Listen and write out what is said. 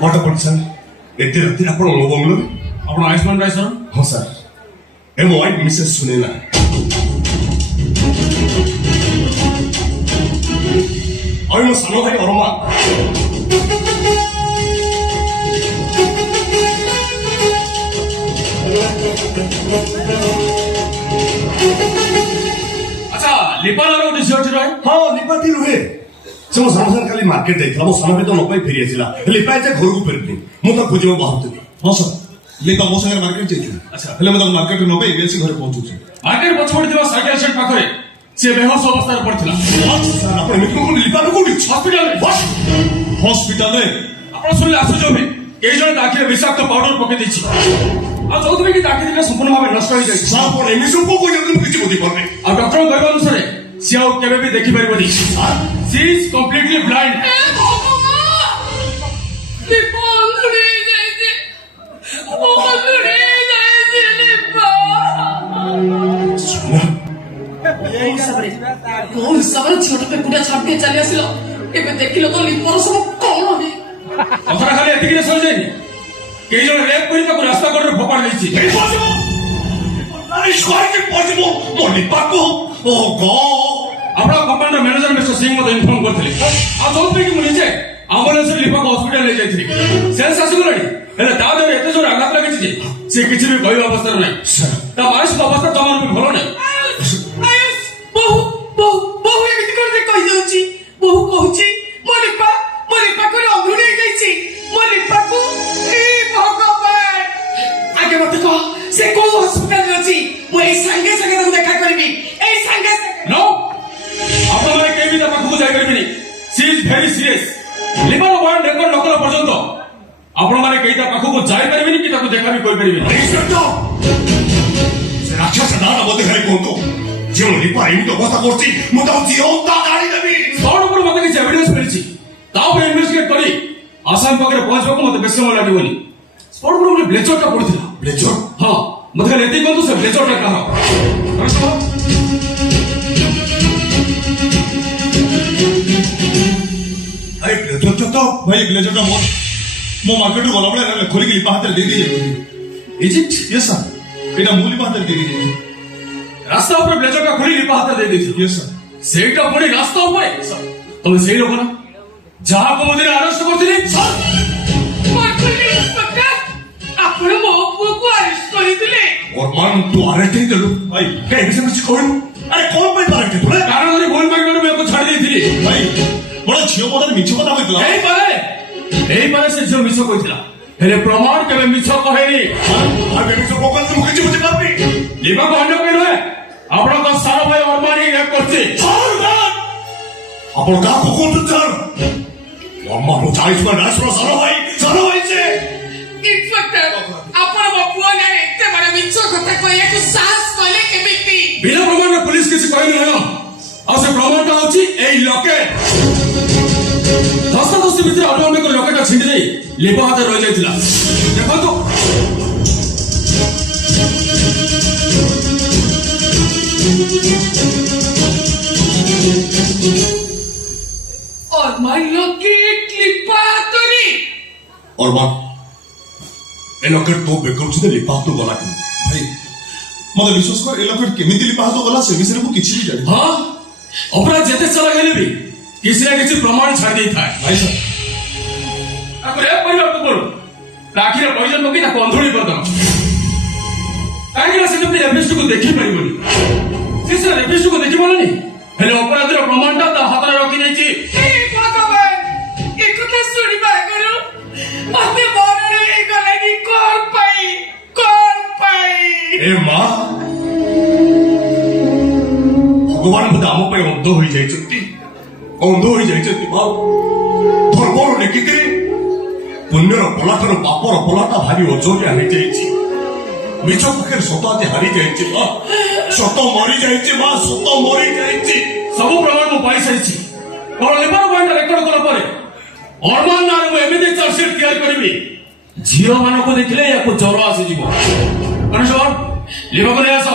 What about sir? Ete rati apno lo banglo? Apno Ayushman Rai sir? हाँ sir. My wife Mrs. Sunela. और मैं सानो भाई और माँ. अच्छा लिपाला रो डिसर्ट रहे? हाँ लिपाती रुहे. से मो सानो सानो खाली मार्केट जाइଥିଲା मो सानो भाई तो नपाई फेरी आसिला. लिपाई जे घर को फेरनी. मु तो खोजिबो बाहुतली. हाँ सर लिपा मो संगे मार्केट जाइଥିଲା. अच्छा हेले मैं मार्केट न पाई बेसी घरे पहुंचुची. मार्केट पछपड़ दिवा साइकेल सेट पाखरे से बेहोश अवस्था पड़थिला. सर आपण मित्र को लिपा को कोडी हॉस्पिटल में हॉस्पिटल रे आपण सुनले आसुजो में केई जण दाखिले विषाक्त पाउडर पके देछि. आ चौधरी की दाखिले दिले संपूर्ण भाबे नष्ट होई जाय. सर आपण एमिसो को कोइ जन किछि बुझी पारे. आ डॉक्टर कहबा अनुसार से आउ केबे भी देखि परिबनी. She is completely blind. कौन सबरे छोट पे कुड़ा छाप के चले आसिलो एबे देखिलो तो लिपर सब कोन होबे अथरा खाली एतिकी रे सोई जायनी केई जण रेप करी ताको रास्ता कोडरे फोपाड़ देछि. अरे स्क्वायर के पॉसिबल मो लिपा को ओ गॉड. आपला कंपनी मैनेजर मिस्टर सिंह मते इन्फॉर्म करथिले. आ चौधरी की मुनि जे एम्बुलेंस रे लिपा को हॉस्पिटल ले जायथिले. सेंस आसुगलडी हेले ता देर एते जोर आघात लागिछि जे से किछि भी कहै अवस्था नै. ता मानसिक अवस्था तमन भी भलो नै. बहु एमिति करते कहि जाउची बहु कहूची मोलिपा को अधुरे गईची मोलिपा को ए भगवान आगे मत कह से को हॉस्पिटल अछि मो ए संगे संगे देखा करबी ए संगे नो आपण माने केबी ता पाखु जाय करबिनी. She is very serious. Liver ward record नकला पर्यंत आपण माने केई ता पाखु को जाय करबिनी कि ताको देखा भी कोइ करबिनी. इंस्पेक्टर से राक्षस दादा बोलते घरे कोंतो जो लिपा एमितो अवस्था करछि मु तो जीवंता गाड़ी देबी. स्पॉट पर मते कि एविडेंस मिलछि तापर इन्वेस्टिगेट करी आसाम पाखरे पहुंचबो मते बेसी समय लागिबोनी. स्पॉट पर मते ब्लेजर ता पड़थिला. ब्लेजर हां मते लेती कोन से ब्लेजर ता कहा अरे ब्लेजर तो भाई ब्लेजर का मो मार्केट को गला बळे खोली के लिपा हाथ दे दी. इजिप्ट यस सर एटा मूली हाथ दे दी. रास्ता ऊपर ब्लेजर का खोली लिपा हाथ दे देछि. यस सर सेटा पड़ी रास्ता ऊपर तुम सही लोग ना जहां को मुझे अरेस्ट करथिले. सर आपण मो पुओ को अरेस्ट करि दिले और मान तू अरेस्ट ही देलु भाई के ऐसे कुछ कहू. अरे कौन पे अरेस्ट तू कारण रे बोल मार मैं को छाड़ देथिली. भाई बड़ा छियो बदर मिछ কথা কইतला. एई पारे से जो मिछ कइतला हेले प्रमाण केबे मिछ कहेनी. अबे मिछ कोकन तू किछि बुझी पाबी. लिबा को हंड कइ रहे आपण का सारा भाई अरमानी रेप करछि. आपण का कोकन चल अम्मा रो 40 में राष्ट्र सारा भाई से इंस्पेक्टर आपण बापुआ ने एते बड़ा मिछो कथा कहिया को साहस कइले केमिति बिना प्रमाण में पुलिस किसी कहनी हो आ से प्रमाण का होछि एई लॉकेट. दस्ता दस्ती भितर अडवान को लॉकेट छिंडी देई लिबा हाथ रह जायतिला. देखो तो और मान लो कि लिपा तोरी और मां ए लॉकेट तो बेकर छे लिपा तो गला कि भाई मते विश्वास कर ए लॉकेट केमिति लिपा हाथ गला से विषय को किछि भी जानि. हां अपराध जेते चला गेले भी किसी ना किसी प्रमाण छाड़ देई था. भाई सर ताको रेप परिवार को करो राखी रे पॉइजन पकी ताको अंधुड़ी कर दो. काहे से जब रेपिस्ट को देखि परिबनी से रेपिस्ट को देखि बोलनी हेले अपराध रो प्रमाण ता हाथ रे रखि देछि. ए भगवान एक कथा सुनि बा करो मते बोलने गले नि कोन पाई ए मां भगवान मते आम पे अंध होई जाय छथि मां धर्मर लेकिते पुण्यर पलाटर पापर पलाटा भारी ओजोरिया हो जायछि. मिछ पखे सताते हारी जायछि. सत मरी जायछि मां सत मरी जायछि. सब प्रमाण मो पाई सैछि और लिबर पॉइंट रेकॉर्ड कला परे अरमान नार मो एमिति चार्जशीट तैयार करबी झियो मानको देखले याको जरो आसी जीवो. कनसर लिबर को ले आसो.